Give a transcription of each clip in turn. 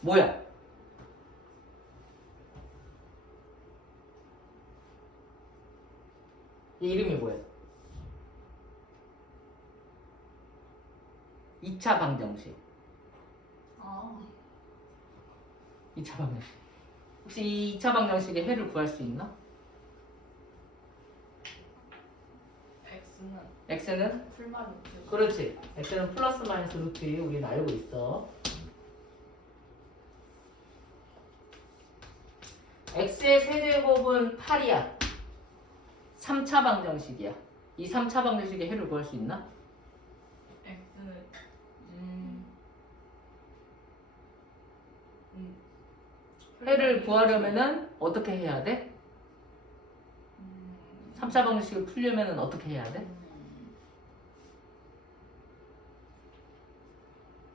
뭐야? 이 이름이 뭐야? 2차 방정식. 2차 방정식. 혹시 이 2차 방정식의 해를 구할 수 있나? x는? 풀만 루트. 그렇지. x는 플러스 마이너스 루트 2 우리는 알고 있어. x의 세제곱은 8이야. 3차 방정식이야. 이 3차 방정식의 해를 구할 수 있나? x는 해를 구하려면은 어떻게 해야 돼? 3차 방정식을 풀려면은 어떻게 해야 돼?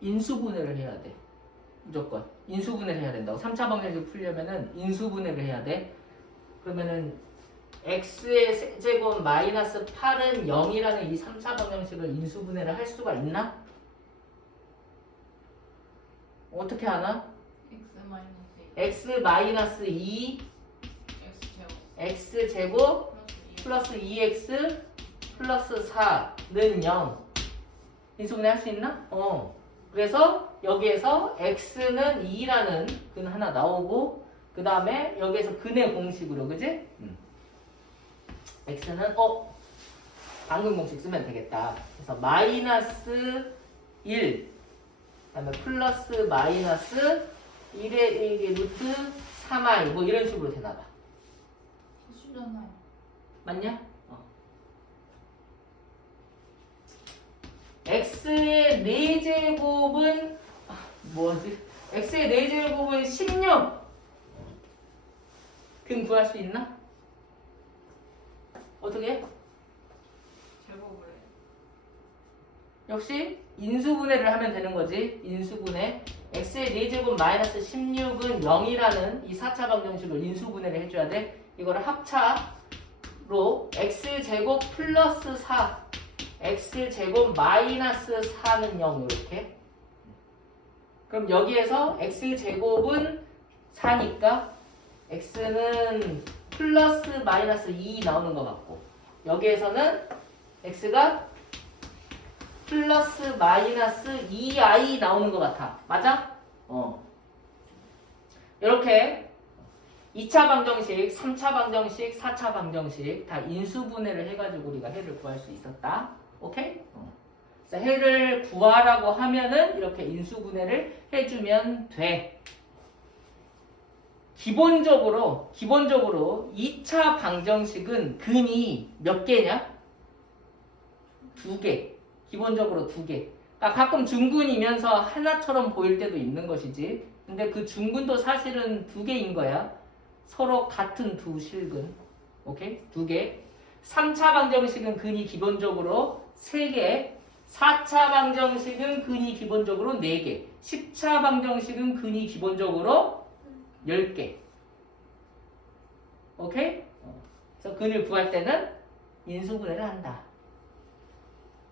인수분해를 해야 돼. 무조건 인수분해를 해야 된다고. 3차 방정식을 풀려면은 인수분해를 해야 돼. 그러면은 x의 세제곱 마이너스 8은 0이라는 이 3차 방정식을 인수분해를 할 수가 있나? 어떻게 하나? x x 마이너스 마이너스 2 x x 제곱 제곱 플러스 플러스 2x 플러스 4는 0 인수분해 할 수 있나? 그래서 여기에서 x는 2라는 근 하나 나오고 그 다음에 여기에서 근의 공식으로 그지? x는 방금 공식 쓰면 되겠다. 그래서 마이너스 1 그다음에 플러스 마이너스 1의 1의 루트 3i 뭐 이런 식으로 되나봐. 수잖아요. 맞냐? x의 4제곱은 뭐지? x의 4제곱은 16 근 구할 수 있나? 어떻게? 제곱을 역시 인수분해를 하면 되는 거지. 인수분해. x의 4제곱 마이너스 16은 0이라는 이 4차 방정식을 인수분해를 해줘야 돼. 이거를 합차로 x제곱 플러스 4 x제곱 마이너스 4는 0 이렇게. 그럼 여기에서 x제곱은 4니까 x는 플러스 마이너스 2 나오는 것 같고 여기에서는 x가 플러스 마이너스 2i 나오는 것 같아. 맞아? 이렇게 2차 방정식, 3차 방정식, 4차 방정식 다 인수분해를 해가지고 우리가 해를 구할 수 있었다. 오케이? 그래서 해를 구하라고 하면은 이렇게 인수분해를 해주면 돼. 기본적으로 2차 방정식은 근이 몇 개냐? 2개. 기본적으로 2개. 그러니까 가끔 중근이면서 하나처럼 보일 때도 있는 것이지. 근데 그 중근도 사실은 2개인 거야. 서로 같은 두 실근. 오케이? 2개. 3차 방정식은 근이 기본적으로 3개. 4차 방정식은 근이 기본적으로 4개. 10차 방정식은 근이 기본적으로 10개. 오케이? 그래서 근을 구할 때는 인수분해를 한다.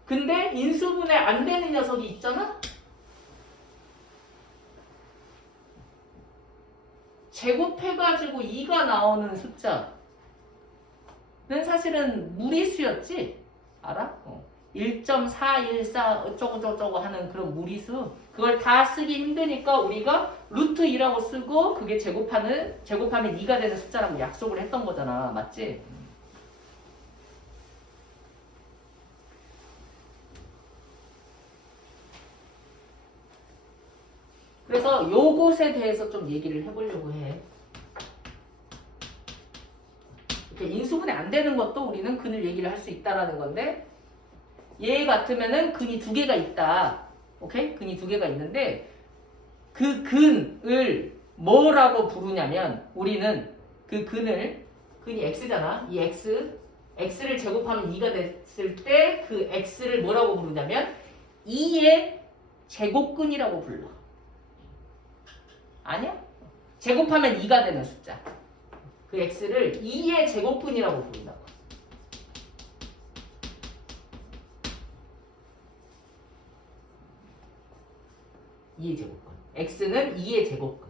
근데 인수분해 안 되는 녀석이 있잖아? 제곱해가지고 2가 나오는 숫자는 사실은 무리수였지? 알아? 1.414 어쩌고저쩌고 하는 그런 무리수 그걸 다 쓰기 힘드니까 우리가 루트 2라고 쓰고 그게 제곱하면 2가 되는 숫자라고 약속을 했던 거잖아. 맞지? 그래서 요것에 대해서 좀 얘기를 해보려고 해. 이렇게 인수분해 안 되는 것도 우리는 근을 얘기를 할 수 있다라는 건데 얘 같으면은 근이 2개가 있다. 오케이? 근이 2개가 있는데 그 근을 뭐라고 부르냐면 우리는 그 근이 x잖아. 이 x를 제곱하면 2가 됐을 때 그 x를 뭐라고 부르냐면 2의 제곱근이라고 불러. 아니야? 제곱하면 2가 되는 숫자. 그 x를 2의 제곱근이라고 부른다고. 2의 제곱근. x는 2의 제곱근.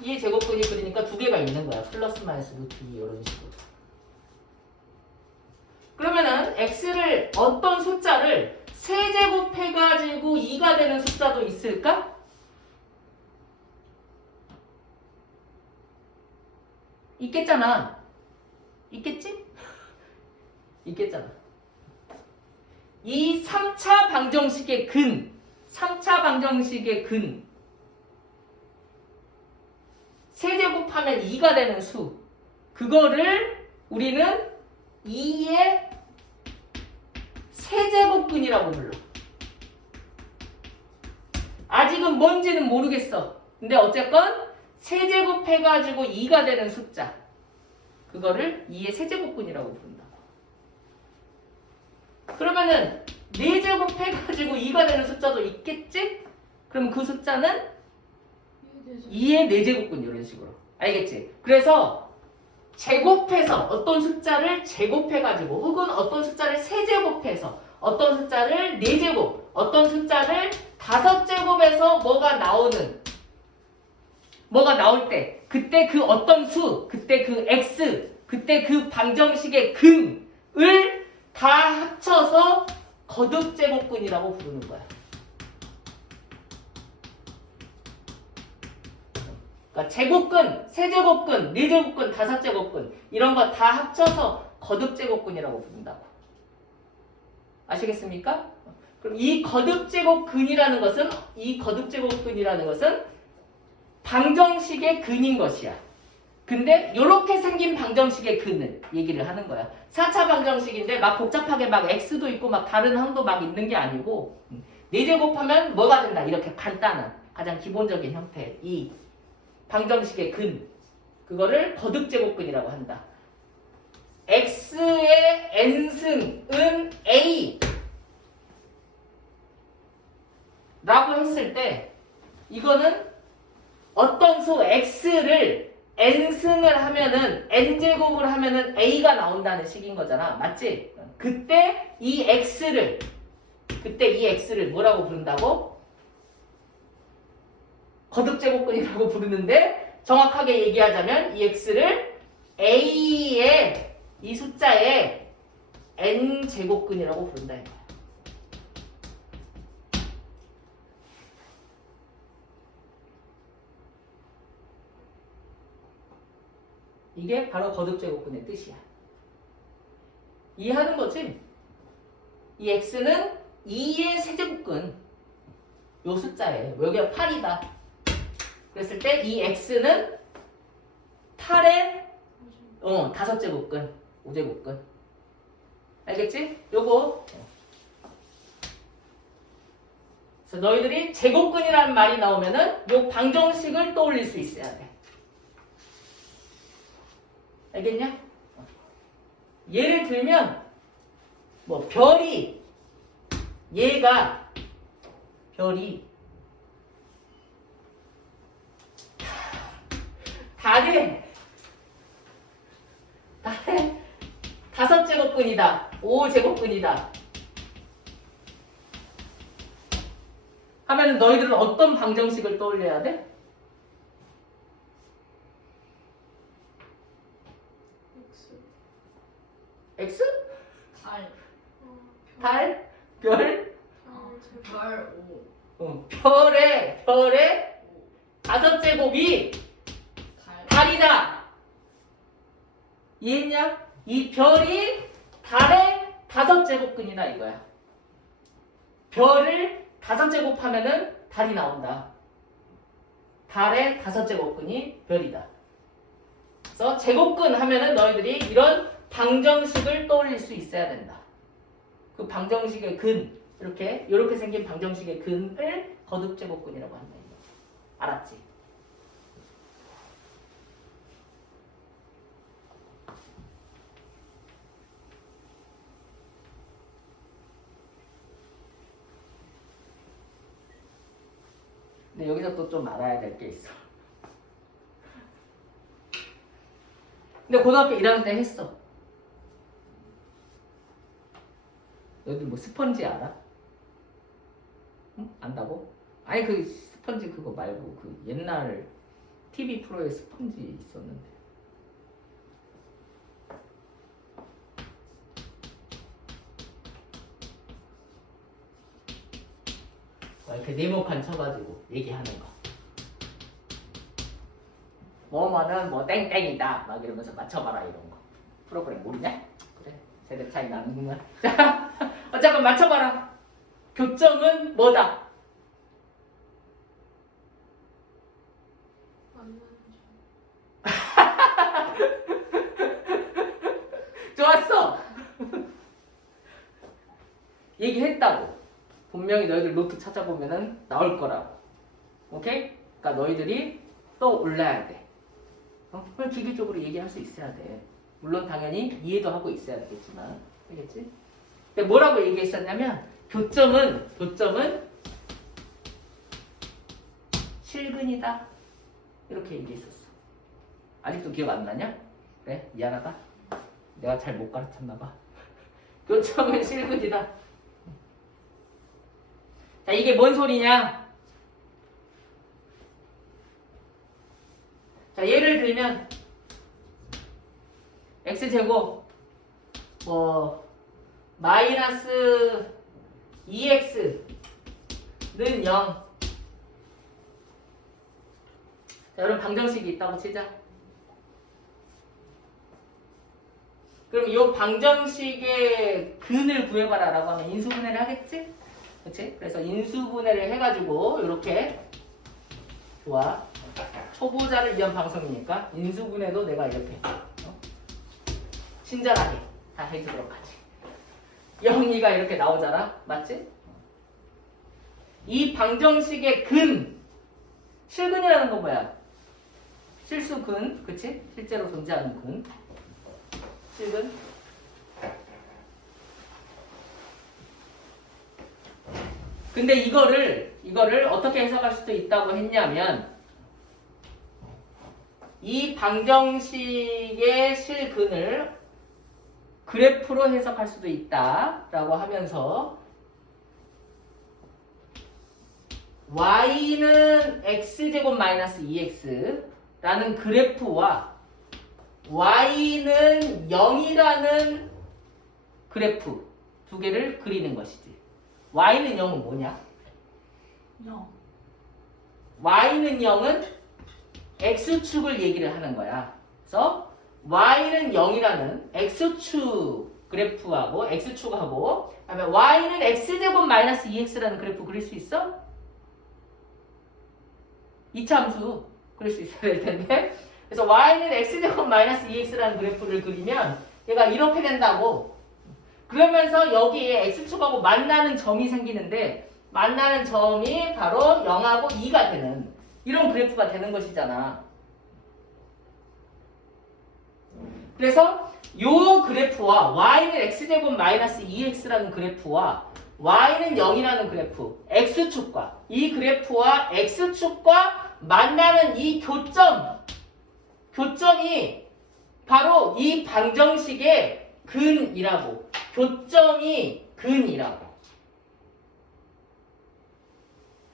2의 제곱근이 그러니까 두 개가 있는 거야. 플러스 마이너스 루트 2 이런 식으로. 그러면은 x를 어떤 숫자를 세제곱해가지고 2가 되는 숫자도 있을까? 있겠잖아. 있겠지? 있겠잖아. 이 3차 방정식의 근, 3차 방정식의 근, 세제곱하면 2가 되는 수, 그거를 우리는 2의 세제곱근이라고 불러. 아직은 뭔지는 모르겠어. 근데 어쨌건 세제곱해가지고 2가 되는 숫자, 그거를 2의 세제곱근이라고 부른다. 그러면은 4제곱해가지고 2가 되는 숫자도 있겠지? 그럼 그 숫자는 2의 4제곱근 이런 식으로. 알겠지? 그래서 제곱해서 어떤 숫자를 제곱해가지고 혹은 어떤 숫자를 세제곱해서 어떤 숫자를 4제곱, 어떤 숫자를 5제곱해서 뭐가 나올 때 그때 그 어떤 수, 그때 그 x, 그때 그 방정식의 근을 다 합쳐서 거듭제곱근이라고 부르는 거야. 그러니까 제곱근, 세제곱근, 4제곱근, 5제곱근 이런 거 다 합쳐서 거듭제곱근이라고 부른다고. 아시겠습니까? 그럼 이 거듭제곱근이라는 것은 방정식의 근인 것이야. 근데 이렇게 생긴 방정식의 근을 얘기를 하는 거야. 4차 방정식인데 막 복잡하게 막 x도 있고 막 다른 항도 막 있는 게 아니고 4제곱하면 뭐가 된다. 이렇게 간단한 가장 기본적인 형태 이 방정식의 근, 그거를 거듭제곱근이라고 한다. x의 n승은 a 라고 했을 때 이거는 어떤 수 x를 n승을 하면은 n제곱을 하면은 a가 나온다는 식인 거잖아. 맞지? 그때 이 x를 뭐라고 부른다고? 거듭제곱근이라고 부르는데 정확하게 얘기하자면 이 x를 a의 이 숫자의 n제곱근이라고 부른다 이거야. 이게 바로 거듭제곱근의 뜻이야. 이해하는 거지? 이 x는 2의 세제곱근 요 숫자에 여기가 8이다. 그랬을 때 이 x는 8의 5제곱근 5제곱근 알겠지? 요거 그래서 너희들이 제곱근이라는 말이 나오면은 요 방정식을 떠올릴 수 있어야 돼. 알겠냐? 예를 들면 뭐 별이 달에 5제곱근이다 5제곱근이다 하면 너희들은 어떤 방정식을 떠올려야 돼? x? 달? 별? 별 5. 별의 5제곱이 달이다. 이해했냐? 이 별이 달의 5제곱근이다 이거야. 별을 5제곱하면은 달이 나온다. 달의 5제곱근이 별이다. 그래서 제곱근 하면은 너희들이 이런 방정식을 떠올릴 수 있어야 된다. 그 방정식의 근, 이렇게 생긴 방정식의 근을 거듭제곱근이라고 한다. 알았지? 근데 여기서 또 좀 알아야 될 게 있어. 근데 고등학교 1학년 때 했어. 너희들 뭐 스펀지 알아? 응? 안다고? 아니 그 스펀지 그거 말고 그 옛날 TV 프로에 스펀지 있었는데. 이렇게 네모칸 쳐가지고 얘기하는 거. 뭐뭐는 뭐 땡땡이다 막 이러면서 맞춰봐라 이런 거. 프로그램 모르냐? 그래 세대 차이 나는구만. 자, 잠깐 맞춰봐라. 교점은 뭐다? 좋았어. 얘기했다고. 분명히 너희들 노트 찾아보면은 나올 거라고. 오케이? 그러니까 너희들이 또 올라야 돼. 그냥 기계적으로 얘기할 수 있어야 돼. 물론 당연히 이해도 하고 있어야 되겠지만, 알겠지? 근데 뭐라고 얘기했었냐면 교점은 실근이다. 이렇게 얘기했었어. 아직도 기억 안 나냐? 그래 미안하다. 내가 잘 못 가르쳤나 봐. 교점은 실근이다. 자, 이게 뭔 소리냐? 자, 예를 들면 x제곱 뭐 마이너스 2x는 0. 자, 여러분 방정식이 있다고 치자. 그럼 이 방정식의 근을 구해봐라 라고 하면 인수분해를 하겠지? 그치? 그래서 인수분해를 해가지고 이렇게 좋아. 초보자를 위한 방송이니까 인수분해도 내가 이렇게 친절하게 다 해주도록 하지. 영리가 이렇게 나오잖아. 맞지? 이 방정식의 근 실근이라는 건 뭐야? 실수근, 그치? 실제로 존재하는 근 실근. 근데 이거를 어떻게 해석할 수도 있다고 했냐면 이 방정식의 실근을 그래프로 해석할 수도 있다라고 하면서 y는 x제곱 마이너스 2x라는 그래프와 y는 0이라는 그래프 두 개를 그리는 것이지. y는 0은 뭐냐? 0. y는 0은 x축을 얘기를 하는 거야. 그래서 y는 0이라는 x축 그래프하고 x축하고 그다음에 y는 x제곱 마이너스 2x라는 그래프 그릴 수 있어? 이차함수 그릴 수 있어야 될 텐데. 그래서 y는 x제곱 마이너스 2x라는 그래프를 그리면 얘가 이렇게 된다고. 그러면서 여기에 x축하고 만나는 점이 생기는데 만나는 점이 바로 0하고 2가 되는 이런 그래프가 되는 것이잖아. 그래서 요 그래프와 y는 x제곱 마이너스 2x라는 그래프와 y는 0이라는 그래프 x축과 이 그래프와 x축과 만나는 이 교점이 바로 이 방정식의 근이라고. 교점이 근이라고.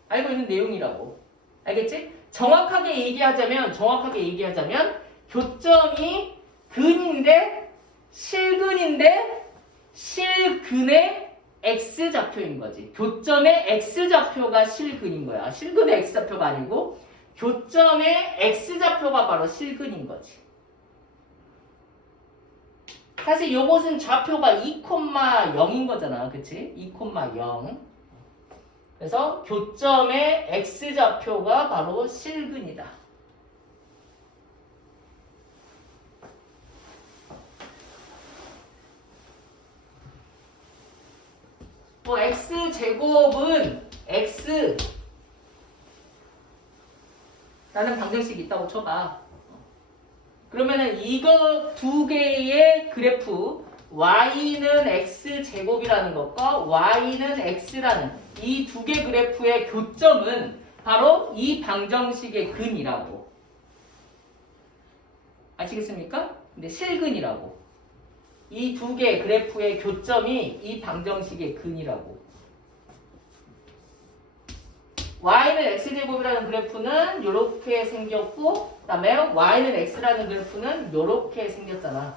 알고 있는 내용이라고. 알겠지? 정확하게 얘기하자면 교점이 근인데 실근인데 실근의 x좌표인 거지. 교점의 x좌표가 실근인 거야. 실근의 x좌표가 아니고 교점의 x좌표가 바로 실근인 거지. 사실 요것은 좌표가 2,0인 거잖아. 그치? 2,0. 그래서 교점의 x좌표가 바로 실근이다. 뭐 x제곱은 x 라는 방정식이 있다고 쳐봐. 그러면은 이거 두 개의 그래프 y는 x제곱이라는 것과 y는 x라는 이 두 개 그래프의 교점은 바로 이 방정식의 근이라고. 아시겠습니까? 근데 실근이라고. 이 두 개 그래프의 교점이 이 방정식의 근이라고. y는 x제곱이라는 그래프는 이렇게 생겼고 그 다음에 y는 x라는 그래프는 이렇게 생겼잖아.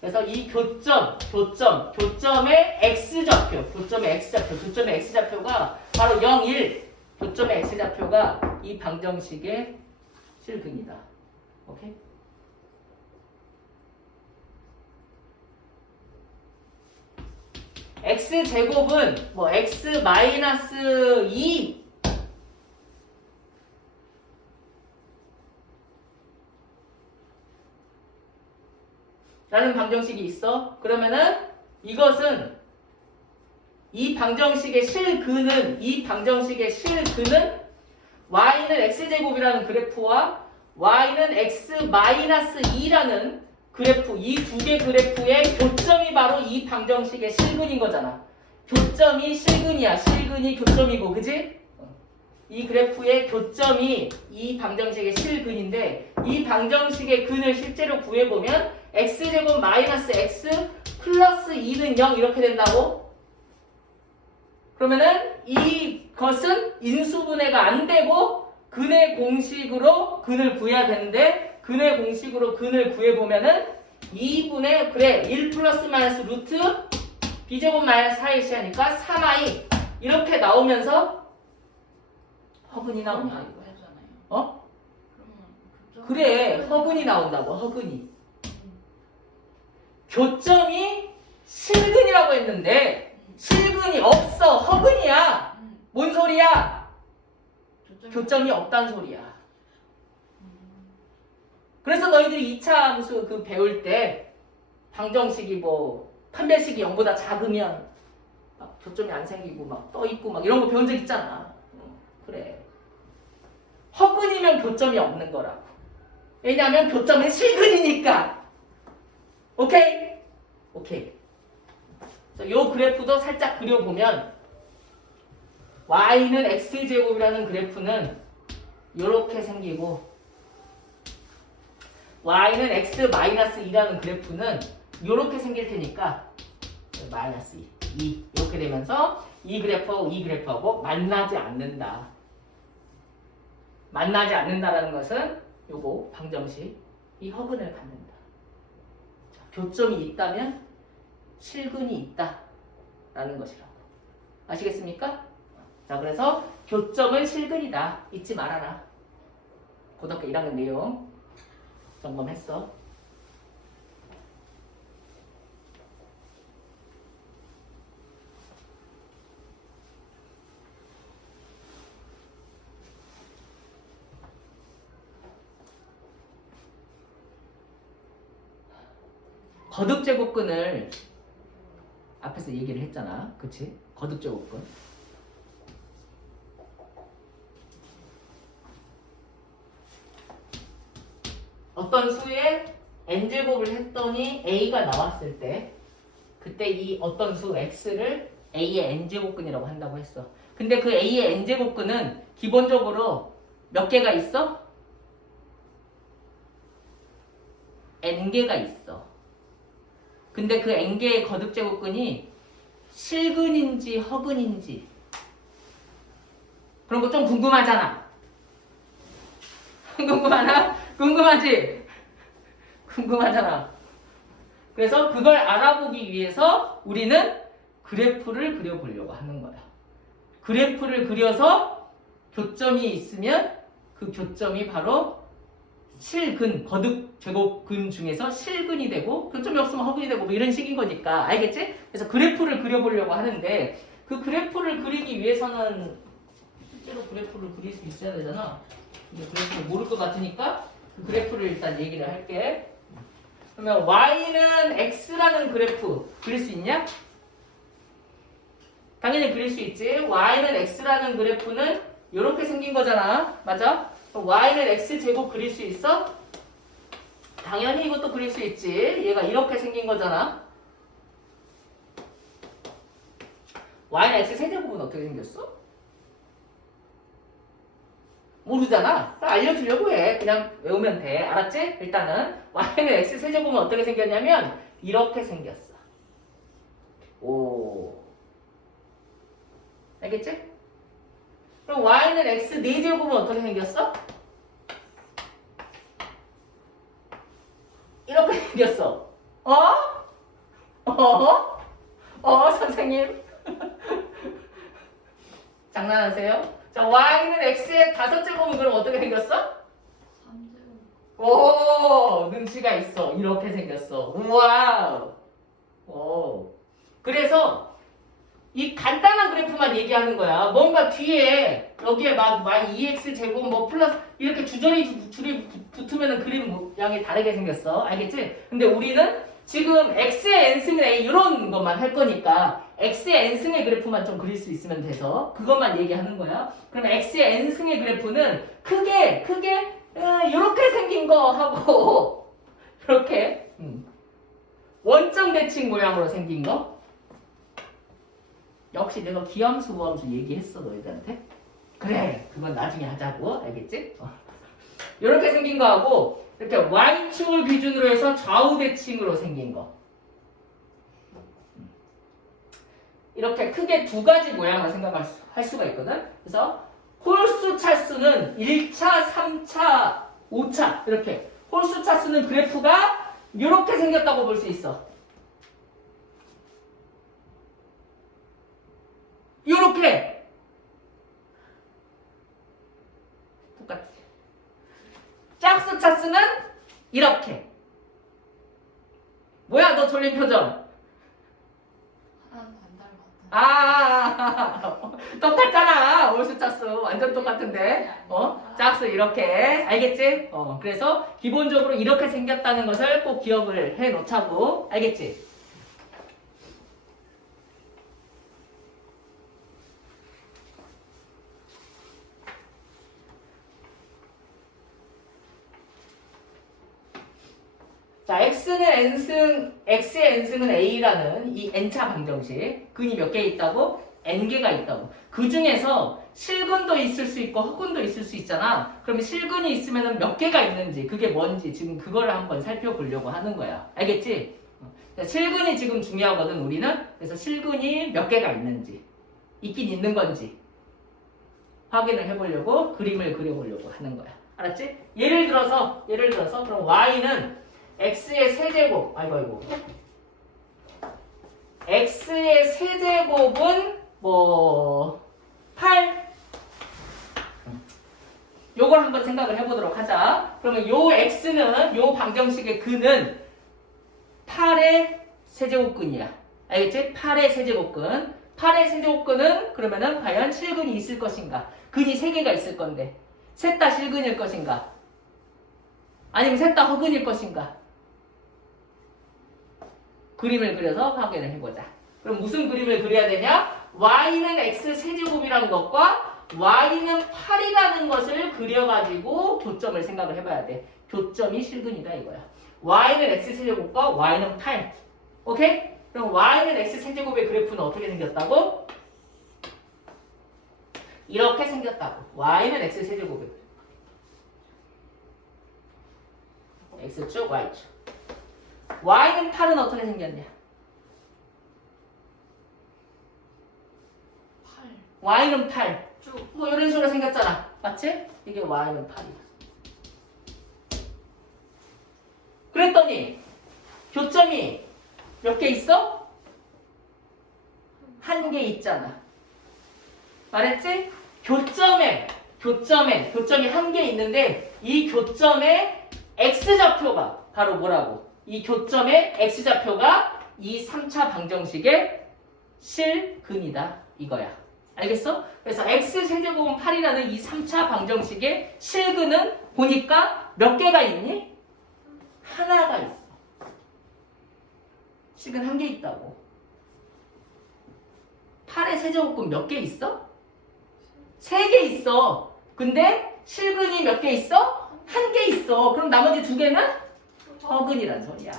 그래서 이 교점의 x좌표, 교점의 x좌표가 바로 0, 1, 교점의 x좌표가 이 방정식의 실근이다. 오케이? x제곱은 뭐 x 마이너스 2 라는 방정식이 있어. 그러면은 이것은 이 방정식의 실근은 y는 x제곱이라는 그래프와 y는 x 마이너스 2라는 그래프, 이 두 개 그래프의 교점이 바로 이 방정식의 실근인 거잖아. 교점이 실근이야. 실근이 교점이고, 그지? 이 그래프의 교점이 이 방정식의 실근인데 이 방정식의 근을 실제로 구해보면 x제곱 마이너스 x 플러스 2는 0 이렇게 된다고? 그러면은 이것은 인수분해가 안 되고 근의 공식으로 근을 구해야 되는데 근의 공식으로 근을 구해보면은 2분의 그래 1 플러스 마이너스 루트 b제곱 마이너스 4ac 하니까 3i 이렇게 나오면서 허근이 나온다 이거야. 해잖아요. 어? 그러면 그래 허근이 나온다고 허근이. 교점이 실근이라고 했는데 실근이 없어 허근이야. 뭔 소리야? 교점이 없단 소리야. 그래서 너희들이 2차 함수 그 배울 때 방정식이 뭐 판별식이 0보다 작으면 막 교점이 안 생기고 막 떠 있고 막 이런 거 배운 적 있잖아. 그래. 허근이면 교점이 없는 거라고. 왜냐하면 교점은 실근이니까. 오케이? 오케이. 그래서 요 그래프도 살짝 그려보면 y는 x제곱이라는 그래프는 이렇게 생기고 y는 x 마이너스 2라는 그래프는 이렇게 생길 테니까 마이너스 2 이렇게 되면서 이 그래프하고 만나지 않는다. 만나지 않는다라는 것은 요거 방정식 이 허근을 갖는다. 자, 교점이 있다면 실근이 있다라는 것이라고. 아시겠습니까? 자, 그래서 교점은 실근이다. 잊지 말아라. 고등학교 1학년 내용 점검했어. 거듭제곱근을 앞에서 얘기를 했잖아. 그치? 거듭제곱근. 어떤 수에 n제곱을 했더니 a가 나왔을 때 그때 이 어떤 수 x를 a의 n제곱근이라고 한다고 했어. 근데 그 a의 n제곱근은 기본적으로 몇 개가 있어? n개가 있어. 근데 그 n개의 거듭제곱근이 실근인지 허근인지 그런 거 좀 궁금하잖아. 궁금하나? 궁금하지? 궁금하잖아. 그래서 그걸 알아보기 위해서 우리는 그래프를 그려보려고 하는 거야. 그래프를 그려서 교점이 있으면 그 교점이 바로 실근, 거듭 제곱근 중에서 실근이 되고 교점이 없으면 허근이 되고 뭐 이런 식인 거니까. 알겠지? 그래서 그래프를 그려보려고 하는데 그 그래프를 그리기 위해서는 실제로 그래프를 그릴 수 있어야 되잖아. 근데 그래프를 모를 것 같으니까 그 그래프를 일단 얘기를 할게. 그러면 y는 x라는 그래프 그릴 수 있냐? 당연히 그릴 수 있지. y는 x라는 그래프는 이렇게 생긴 거잖아. 맞아? y는 x제곱 그릴 수 있어? 당연히 이것도 그릴 수 있지. 얘가 이렇게 생긴 거잖아. y는 x 세제곱은 어떻게 생겼어? 모르잖아. 알려주려고 해. 그냥 외우면 돼. 알았지? 일단은 y는 x 세제곱은 어떻게 생겼냐면 이렇게 생겼어. 오. 알겠지? 그럼 y는 x 4제곱은 어떻게 생겼어? 이렇게 생겼어. 어? 선생님? 장난하세요? 자, y는 x의 5제곱은 그럼 어떻게 생겼어? 3제곱. 오, 눈치가 있어. 이렇게 생겼어. 우와우. 오. 그래서 이 간단한 그래프만 얘기하는 거야. 뭔가 뒤에 여기에 막 EX 제곱 뭐 플러스 이렇게 줄이 붙으면은 그림 모양이 다르게 생겼어. 알겠지? 근데 우리는 지금 X의 n승은 A 이런 것만 할 거니까 X의 n승의 그래프만 좀 그릴 수 있으면 돼서 그것만 얘기하는 거야. 그럼 X의 n승의 그래프는 크게 이렇게 생긴 거 하고 이렇게 원점 대칭 모양으로 생긴 거. 역시 내가 기함수 모함수 얘기했어 너희들한테. 그래 그건 나중에 하자고. 알겠지? 이렇게 생긴 거하고 이렇게 Y축을 기준으로 해서 좌우 대칭으로 생긴 거. 이렇게 크게 두 가지 모양을 생각할 수가 있거든. 그래서 홀수 차수는 1차, 3차, 5차 이렇게 홀수 차수는 그래프가 이렇게 생겼다고 볼 수 있어. 요렇게 똑같지. 짝수 차수는 이렇게. 뭐야 너 졸린 표정. 하나는 안 닮았다. 똑같잖아. 홀수 차수 완전 똑같은데. 짝수 이렇게. 알겠지? 그래서 기본적으로 이렇게 생겼다는 것을 꼭 기억을 해 놓자고. 알겠지? 자, x의 n승은 a라는 이 n차 방정식. 근이 몇 개 있다고? n개가 있다고. 그 중에서 실근도 있을 수 있고 허근도 있을 수 있잖아. 그러면 실근이 있으면 몇 개가 있는지 그게 뭔지 지금 그걸 한번 살펴보려고 하는 거야. 알겠지? 자, 실근이 지금 중요하거든 우리는. 그래서 실근이 몇 개가 있는지 있긴 있는 건지 확인을 해보려고 그림을 그려보려고 하는 거야. 알았지? 예를 들어서 그럼 y는 x의 세제곱, x의 세제곱은 8. 요걸 한번 생각을 해보도록 하자. 그러면 요 x는, 요 방정식의 근은 8의 세제곱근이야. 알겠지? 8의 세제곱근. 8의 세제곱근은 그러면은 과연 실근이 있을 것인가? 근이 3개가 있을 건데 셋 다 실근일 것인가? 아니면 셋 다 허근일 것인가? 그림을 그려서 확인을 해보자. 그럼 무슨 그림을 그려야 되냐? y는 x 세제곱이라는 것과 y는 8이라는 것을 그려가지고 교점을 생각을 해봐야 돼. 교점이 실근이다 이거야. y는 x 세제곱과 y는 8. 오케이? 그럼 y는 x 세제곱의 그래프는 어떻게 생겼다고? 이렇게 생겼다고. y는 x 세제곱의 x축, y축. y는 8은 어떻게 생겼냐? 8. y는 8. 쭉. 뭐 이런 식으로 생겼잖아. 맞지? 이게 y는 8이야. 그랬더니 교점이 몇 개 있어? 한 개 있잖아. 말했지? 교점이 한 개 있는데 이 교점의 x좌표가 바로 뭐라고? 이 교점의 x좌표가 이 3차 방정식의 실근이다 이거야. 알겠어? 그래서 x세제곱은 8이라는 이 3차 방정식의 실근은 보니까 몇 개가 있니? 하나가 있어. 실근 한 개 있다고. 8의 세제곱근 몇 개 있어? 3개 있어. 근데 실근이 몇 개 있어? 한 개 있어. 그럼 나머지 2개는? 허근이란 소리야.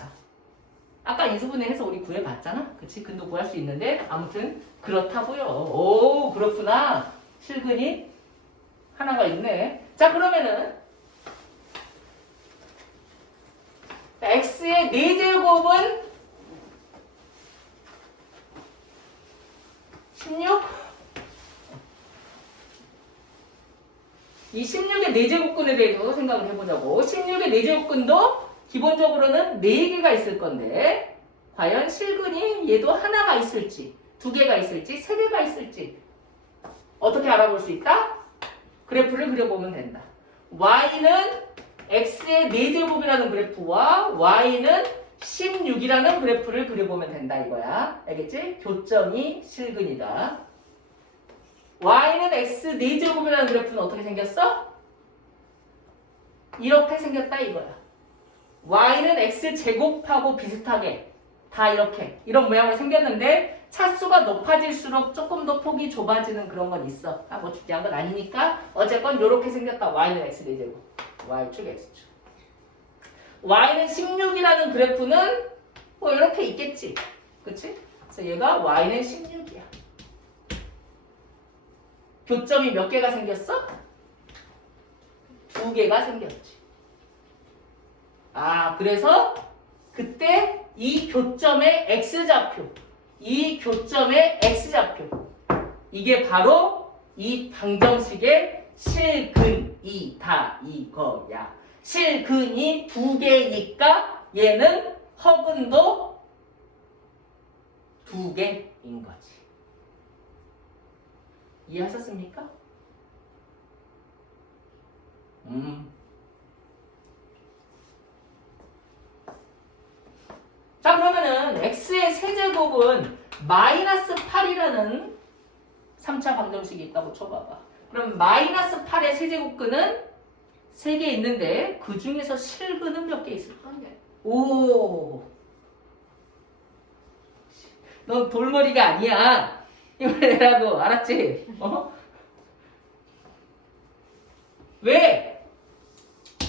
아까 인수분해 해서 우리 구해봤잖아. 그치? 근도 구할 수 있는데 아무튼 그렇다고요. 오 그렇구나. 실근이 하나가 있네. 자 그러면은 x의 4제곱은 16? 이 16의 4제곱근에 대해서 생각을 해보자고. 16의 4제곱근도 기본적으로는 4개가 있을 건데 과연 실근이 얘도 하나가 있을지 2개가 있을지 3개가 있을지 어떻게 알아볼 수 있다? 그래프를 그려보면 된다. y는 x의 4제곱이라는 그래프와 y는 16이라는 그래프를 그려보면 된다 이거야. 알겠지? 교점이 실근이다. y는 x 4제곱이라는 그래프는 어떻게 생겼어? 이렇게 생겼다 이거야. y는 x제곱하고 비슷하게 다 이렇게 이런 모양으로 생겼는데 차수가 높아질수록 조금 더 폭이 좁아지는 그런 건 있어. 뭐 중요한 건 아니니까 어쨌건 이렇게 생겼다. y는 x 4제곱 y축 x축. y는 16이라는 그래프는 뭐 이렇게 있겠지. 그치? 그래서 얘가 y는 16이야. 교점이 몇 개가 생겼어? 2개가 생겼지. 아, 그래서 그때 이 교점의 x좌표, 이 교점의 x좌표, 이게 바로 이 방정식의 실근이다 이거야. 실근이 2개니까 얘는 허근도 2개인 거지. 이해하셨습니까? 자, 그러면은 x의 세제곱은 마이너스 8이라는 3차 방정식이 있다고 쳐봐봐. 그럼 마이너스 8의 세제곱근은 3개 있는데 그 중에서 실근은 몇 개 있을까? 오, 넌 돌머리가 아니야. 이걸 내라고 알았지? 어? 왜?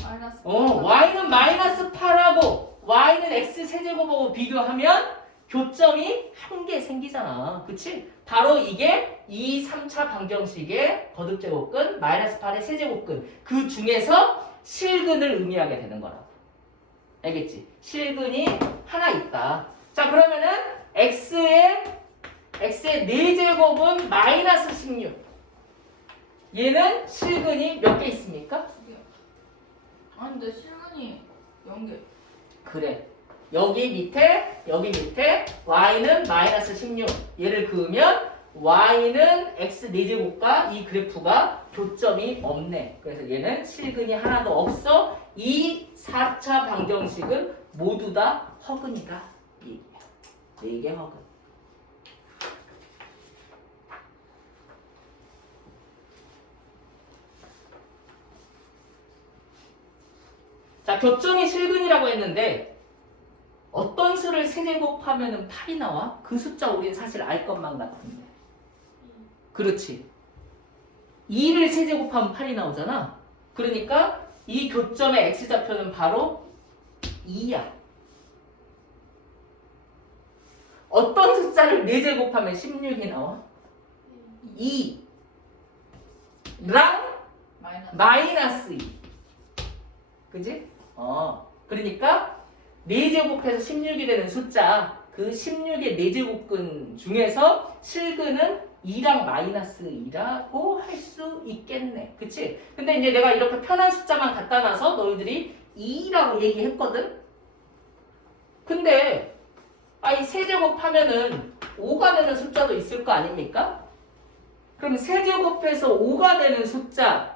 마이너스. y는 마이너스 8하고 y는 x 세제곱하고 비교하면 교점이 한 개 생기잖아. 그치? 바로 이게 이 3차 방정식의 거듭제곱근 마이너스 8의 세제곱근 그 중에서 실근을 의미하게 되는 거라고. 알겠지? 실근이 하나 있다. 자, 그러면은 x의 4제곱은 마이너스 16. 얘는 실근이 몇 개 있습니까? 2개. 아 근데 실근이 0개. 그래. 여기 밑에 y는 마이너스 16. 얘를 그으면 y는 x 4제곱과 이 그래프가 교점이 없네. 그래서 얘는 실근이 하나도 없어. 이 4차 방정식은 모두 다 허근이다. 이게 허근. 자, 교점이 실근이라고 했는데 어떤 수를 세제곱하면 8이 나와? 그 숫자 우리는 사실 알 것만 같은데. 그렇지. 2를 세제곱하면 8이 나오잖아. 그러니까 이 교점의 x좌표는 바로 2야. 어떤 숫자를 4제곱하면 16이 나와? 2랑 마이너스 2. 그지? 그러니까 4제곱해서 16이 되는 숫자, 그 16의 4제곱근 중에서 실근은 2랑 마이너스 2라고 할 수 있겠네. 그치? 근데 이제 내가 이렇게 편한 숫자만 갖다 놔서 너희들이 2라고 얘기했거든? 근데, 이 세제곱하면은 5가 되는 숫자도 있을 거 아닙니까? 그럼 세제곱해서 5가 되는 숫자는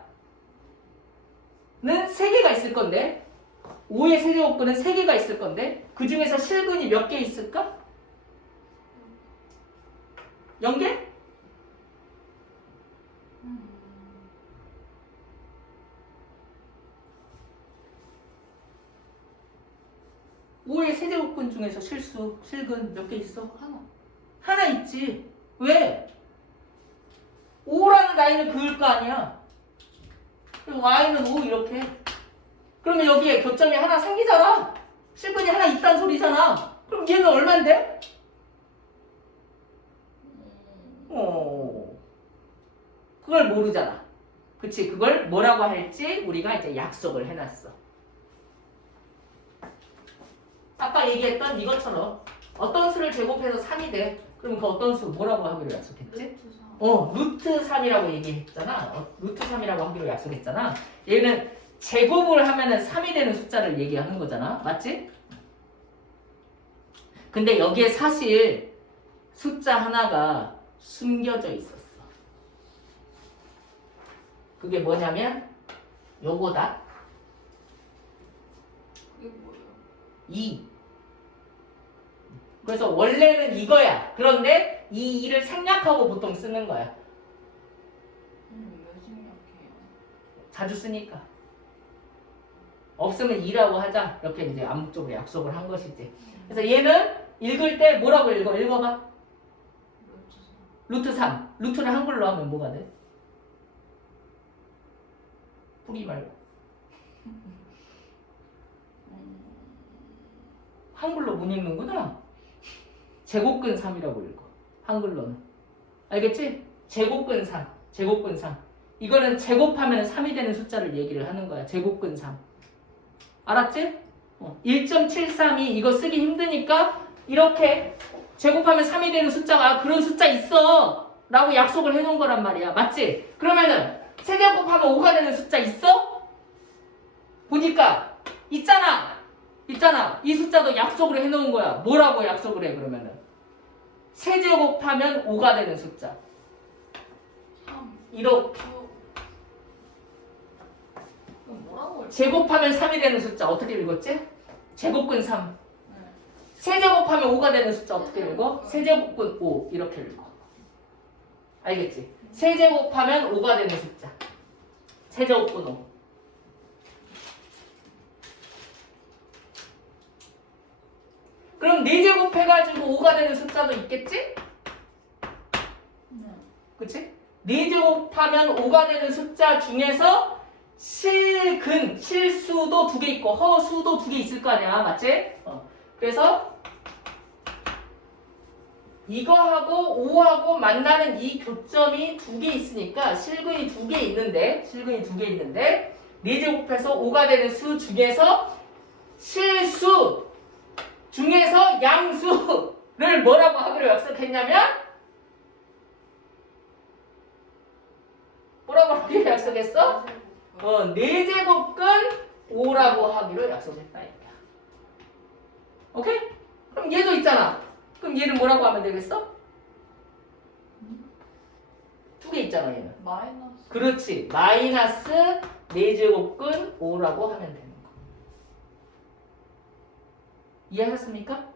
3개가 있을 건데, 5의 세제곱근은 3개가 있을 건데 그 중에서 실근이 몇 개 있을까? 0개? 오의 세제곱근 중에서 실근 몇 개 있어? 하나 있지. 왜? 5라는 라인을 그을 거 아니야. 그리고 y는 5 이렇게. 그러면 여기에 교점이 하나 생기잖아. 실근이 하나 있다는 소리잖아. 그럼 얘는 얼만데? 그걸 모르잖아. 그치? 그걸 뭐라고 할지 우리가 이제 약속을 해놨어. 아까 얘기했던 이것처럼 어떤 수를 제곱해서 3이 돼. 그럼 그 어떤 수 뭐라고 하기로 약속했지? 루트 3. 루트 3이라고 얘기했잖아. 루트 3이라고 하기로 약속했잖아. 얘는 제곱을 하면은 3이 되는 숫자를 얘기하는 거잖아. 맞지? 근데 여기에 사실 숫자 하나가 숨겨져 있었어. 그게 뭐냐면 요거다. 그게 뭐예요? 2. 그래서 원래는 이거야. 그런데 이 2를 생략하고 보통 쓰는 거야. 왜 생략해요? 자주 쓰니까. 없으면 2라고 하자. 이렇게 이제 암묵적으로 약속을 한 것이지. 그래서 얘는 읽을 때 뭐라고 읽어? 읽어봐. 루트 3. 루트 3. 루트를 한글로 하면 뭐가 돼? 뿌리 말고. 한글로 못 읽는구나. 제곱근 3이라고 읽어. 한글로는. 알겠지? 제곱근 3. 제곱근 3. 이거는 제곱하면 3이 되는 숫자를 얘기를 하는 거야. 제곱근 3. 알았지? 1.73이 이거 쓰기 힘드니까 이렇게 제곱하면 3이 되는 숫자가 그런 숫자 있어 라고 약속을 해놓은 거란 말이야. 맞지? 그러면은 세제곱하면 5가 되는 숫자 있어? 보니까 있잖아. 이 숫자도 약속을 해놓은 거야. 뭐라고 약속을 해 그러면은 세제곱하면 5가 되는 숫자 3. 이렇게 그럼 뭐라고 할까? 제곱하면 3이 되는 숫자 어떻게 읽었지? 제곱근 3 네. 세제곱하면 5가 되는 숫자 어떻게 읽어? 세제곱근 5 이렇게 읽어. 알겠지? 세제곱하면 5가 되는 숫자 세제곱근 5. 그럼 4제곱 해가지고 5가 되는 숫자도 있겠지? 네. 그치? 4제곱하면 5가 되는 숫자 중에서 실수도 2개 있고 허수도 2개 있을 거 아니야. 맞지? 그래서 이거하고 5하고 만나는 이 교점이 2개 있으니까 실근이 2개 있는데 4제곱해서 5가 되는 수 중에서 실수 중에서 양수를 뭐라고 하기로 약속했냐면 뭐라고 하기로 약속했어? 4제곱근 5라고 하기로 약속했다 이거야. 오케이? 그럼 얘도 있잖아. 그럼 얘는 뭐라고 하면 되겠어? 2개 있잖아 얘는. 마이너스. 그렇지. 마이너스 4제곱근 5라고 하면 되는 거. 이해하셨습니까?